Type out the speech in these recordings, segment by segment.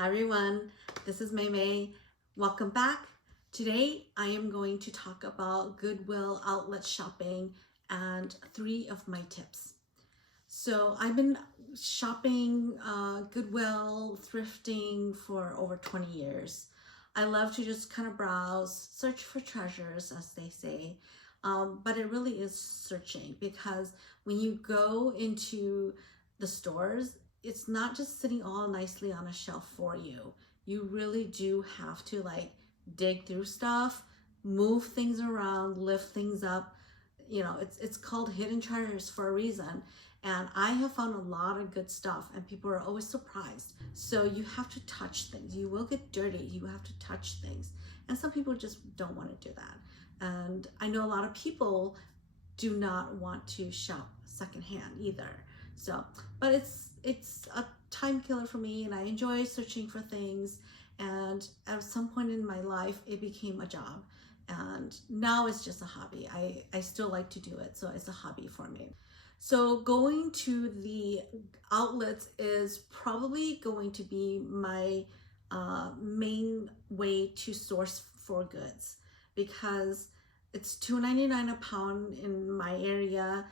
Hi everyone, this is Mei Mei. Welcome back. Today I am going to talk about Goodwill outlet shopping and 3 of my tips. So I've been shopping Goodwill, thrifting for over 20 years. I love to just kind of browse, search for treasures as they say, but it really is searching because when you go into the stores, it's not just sitting all nicely on a shelf for you. You really do have to like dig through stuff, move things around, lift things up. You know, it's called hidden treasures for a reason. And I have found a lot of good stuff and people are always surprised. So you have to touch things. You will get dirty. You have to touch things. And some people just don't want to do that. And I know a lot of people do not want to shop secondhand either. So, but it's a time killer for me and I enjoy searching for things. And at some point in my life, it became a job. And now it's just a hobby. I still like to do it. So it's a hobby for me. So going to the outlets is probably going to be my main way to source for goods because it's $2.99 a pound in my area,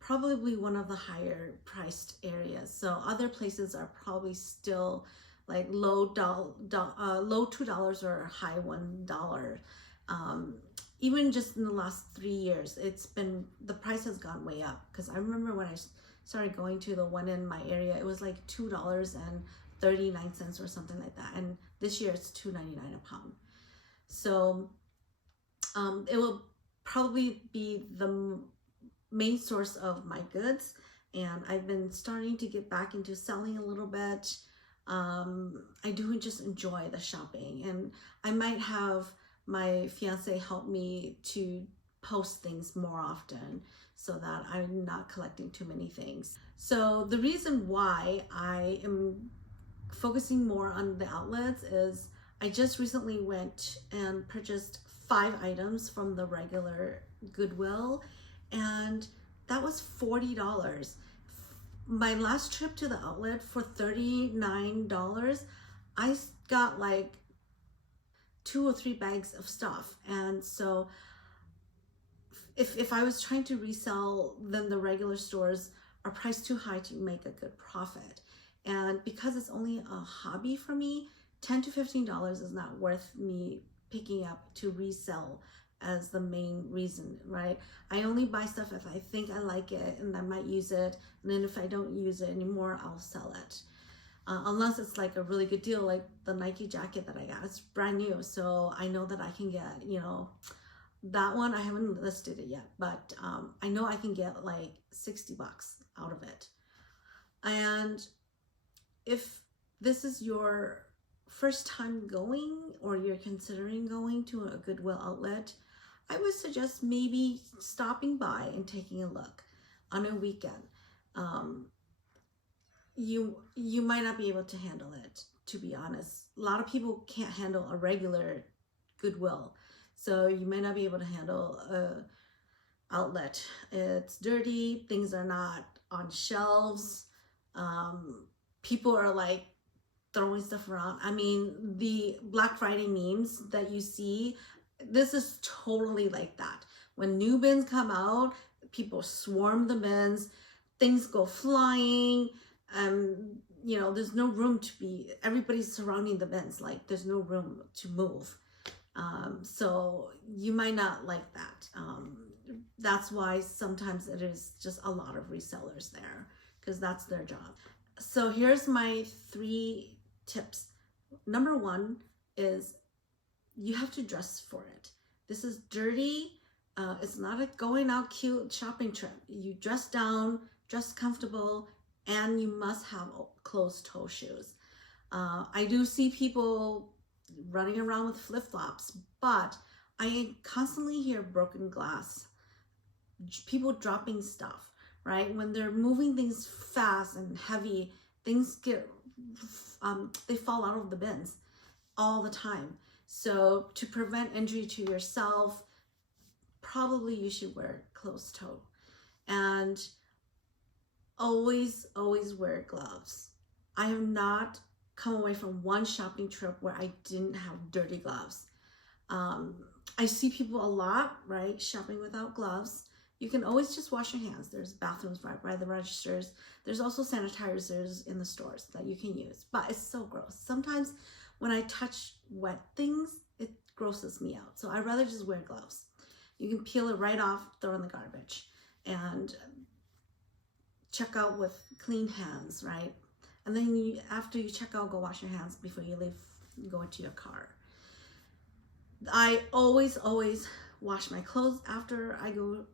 probably one of the higher priced areas. So other places are probably still like low $2 or high $1. Even just in the last 3 years, the price has gone way up. Because I remember when I started going to the one in my area, it was like $2.39 or something like that. And this year it's $2.99 a pound. So it will probably be the main source of my goods. And I've been starting to get back into selling a little bit. I do just enjoy the shopping, and I might have my fiance help me to post things more often so that I'm not collecting too many things. So the reason why I am focusing more on the outlets is I just recently went and purchased 5 items from the regular Goodwill, and that was $40. My last trip to the outlet for $39, I got like 2 or 3 bags of stuff. And so if I was trying to resell, then the regular stores are priced too high to make a good profit. And because it's only a hobby for me, $10 to $15 is not worth me picking up to resell as the main reason, right? I only buy stuff if I think I like it and I might use it. And then if I don't use it anymore, I'll sell it. Unless it's like a really good deal, like the Nike jacket that I got. It's brand new, so I know that I can get, you know, that one. I haven't listed it yet, but I know I can get like $60 out of it. And if this is your first time going or you're considering going to a Goodwill outlet, I would suggest maybe stopping by and taking a look on a weekend. You might not be able to handle it, to be honest. A lot of people can't handle a regular Goodwill, so you may not be able to handle a outlet. It's dirty, things are not on shelves, people are like throwing stuff around. I mean, the Black Friday memes that you see, this is totally like that. When new bins come out, people swarm the bins, things go flying. You know, there's no room to be, everybody's surrounding the bins, like there's no room to move. So you might not like that. That's why sometimes it is just a lot of resellers there because that's their job. So here's my 3 tips. Number 1 is you have to dress for it. This is dirty. It's not a going out cute shopping trip. You dress down, dress comfortable, and you must have closed toe shoes. I do see people running around with flip-flops, but I constantly hear broken glass, people dropping stuff, right? When they're moving things fast and heavy, things get, they fall out of the bins all the time. So to prevent injury to yourself, probably you should wear closed toe. And always wear gloves. I have not come away from one shopping trip where I didn't have dirty gloves. I see people a lot, right, shopping without gloves. You can always just wash your hands. There's bathrooms right by the registers. There's also sanitizers in the stores that you can use, but it's so gross. Sometimes when I touch wet things, it grosses me out. So I'd rather just wear gloves. You can peel it right off, throw it in the garbage, and check out with clean hands, right? And then after you check out, go wash your hands before you leave, go into your car. I always wash my clothes after I go,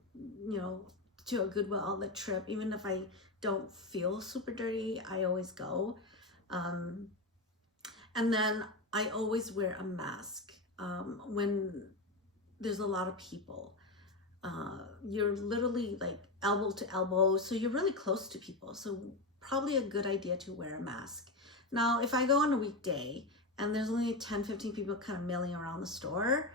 to a Goodwill outlet trip. Even if I don't feel super dirty, I always go. And then I always wear a mask when there's a lot of people. You're literally like elbow to elbow, so you're really close to people. So probably a good idea to wear a mask. Now, if I go on a weekday and there's only 10-15 people kind of milling around the store,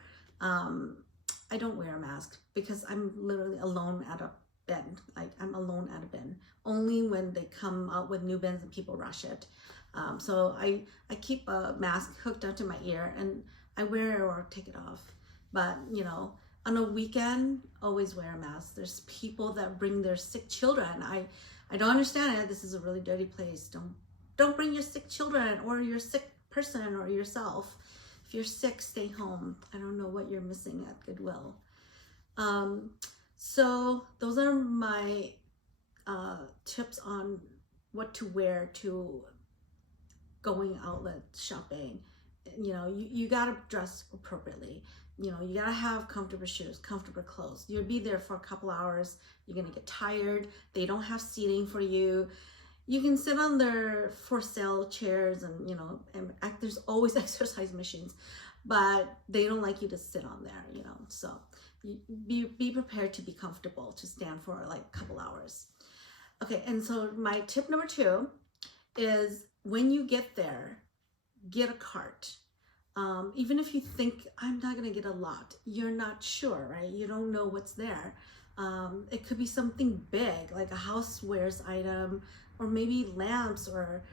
I don't wear a mask because I'm literally alone at a bin. Like, I'm alone at a bin. Only when they come out with new bins and people rush it. So I keep a mask hooked up to my ear and I wear it or take it off. But, on a weekend, always wear a mask. There's people that bring their sick children. I don't understand it. This is a really dirty place. Don't bring your sick children or your sick person or yourself. If you're sick, stay home. I don't know what you're missing at Goodwill. So those are my tips on what to wear to going outlet shopping. You gotta dress appropriately. You gotta have comfortable shoes, comfortable clothes. You'll be there for a couple hours. You're gonna get tired. They don't have seating for you. You can sit on their for sale chairs and there's always exercise machines, but they don't like you to sit on there, so be prepared to be comfortable to stand for like a couple hours. Okay, and so my tip number 2 is when you get there, get a cart. Even if you think I'm not gonna get a lot, you're not sure, right? You don't know what's there. It could be something big, like a housewares item, or maybe lamps or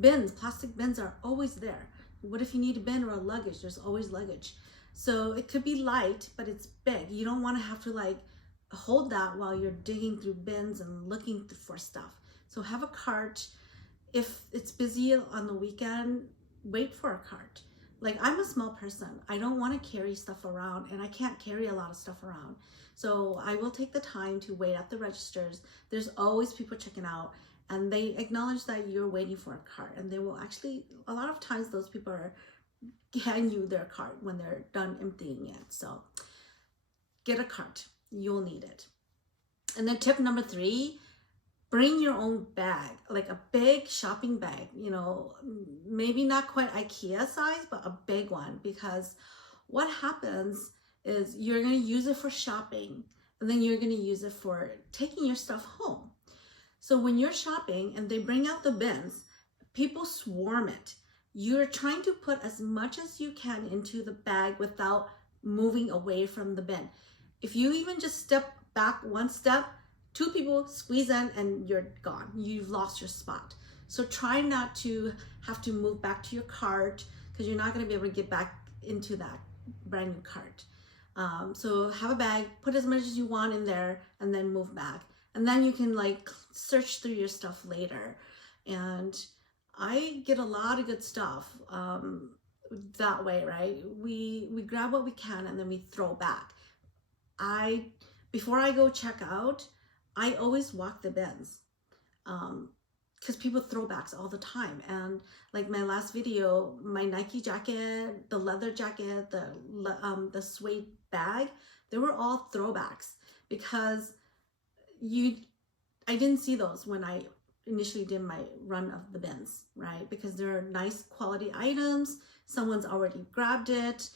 bins. Plastic bins are always there. What if you need a bin or a luggage? There's always luggage. So it could be light, but it's big. You don't want to have to like hold that while you're digging through bins and looking for stuff. So have a cart. If it's busy on the weekend, wait for a cart. Like, I'm a small person. I don't want to carry stuff around, and I can't carry a lot of stuff around. So I will take the time to wait at the registers. There's always people checking out, and they acknowledge that you're waiting for a cart, and they will actually, a lot of times those people hand you their cart when they're done emptying it. So get a cart. You'll need it. And then tip number 3, bring your own bag, like a big shopping bag, maybe not quite IKEA size, but a big one, because what happens is you're going to use it for shopping, and then you're going to use it for taking your stuff home. So when you're shopping and they bring out the bins, people swarm it. You're trying to put as much as you can into the bag without moving away from the bin. If you even just step back one step, 2 people squeeze in and you're gone. You've lost your spot. So try not to have to move back to your cart, because you're not going to be able to get back into that brand new cart. So have a bag, put as much as you want in there, and then move back. And then you can like search through your stuff later. And I get a lot of good stuff that way, right? We grab what we can and then we throw back. Before I go check out, I always walk the bins, because people throw backs all the time. And like my last video, my Nike jacket, the leather jacket, the suede bag, they were all throwbacks, because I didn't see those when I initially did my run of the bins, right? Because they're nice quality items, someone's already grabbed it,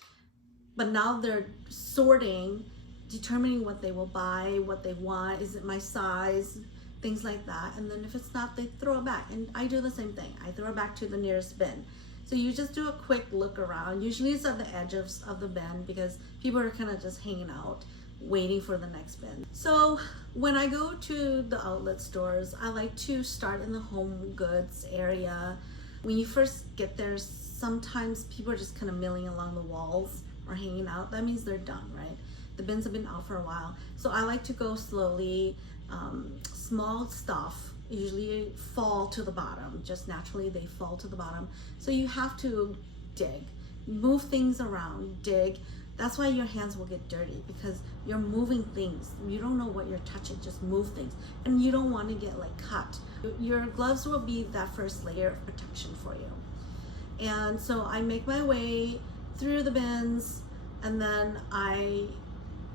but now they're sorting, determining what they will buy, what they want, is it my size, things like that. And then if it's not, they throw it back. And I do the same thing. I throw it back to the nearest bin. So you just do a quick look around. Usually it's at the edge of the bin, because people are kind of just hanging out, waiting for the next bin. So when I go to the outlet stores, I like to start in the home goods area. When you first get there, sometimes people are just kind of milling along the walls or hanging out. That means they're done, right? The bins have been out for a while. So I like to go slowly. Small stuff usually fall to the bottom. Just naturally, they fall to the bottom. So you have to dig, move things around, dig. That's why your hands will get dirty, because you're moving things. You don't know what you're touching, just move things. And you don't want to get like cut. Your gloves will be that first layer of protection for you. And so I make my way through the bins, and then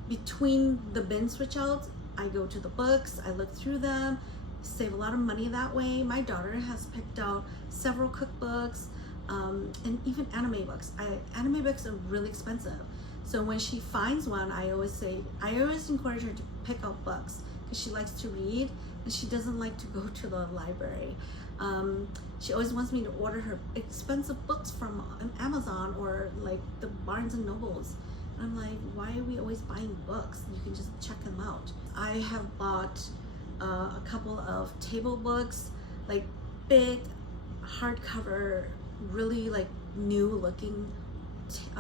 between the bin switch outs, I go to the books, I look through them, save a lot of money that way. My daughter has picked out several cookbooks, and even anime books. Anime books are really expensive. So when she finds one, I always encourage her to pick out books, because she likes to read and she doesn't like to go to the library. She always wants me to order her expensive books from Amazon or like the Barnes and Nobles. And I'm like, why are we always buying books? You can just check them out. I have bought a couple of table books, like big hardcover, really like new looking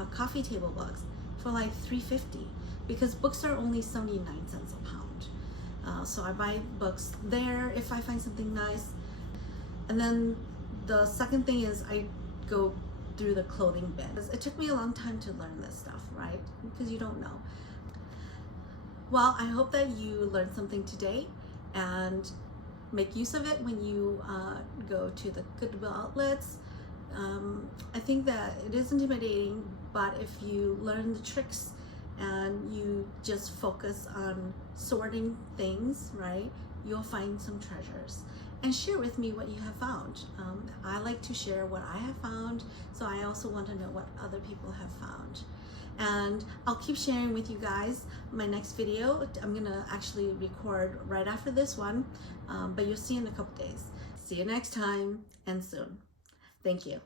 coffee table books for like $3.50, because books are only 79 cents a pound. So I buy books there if I find something nice. And then the second thing is I go through the clothing bin. It took me a long time to learn this stuff, right? Because you don't know. Well, I hope that you learned something today and make use of it when you go to the Goodwill outlets. I think that it is intimidating, but if you learn the tricks and you just focus on sorting things, right, you'll find some treasures. And share with me what you have found. I like to share what I have found, so I also want to know what other people have found. And I'll keep sharing with you guys my next video. I'm gonna actually record right after this one, but you'll see in a couple days. See you next time, and soon. Thank you.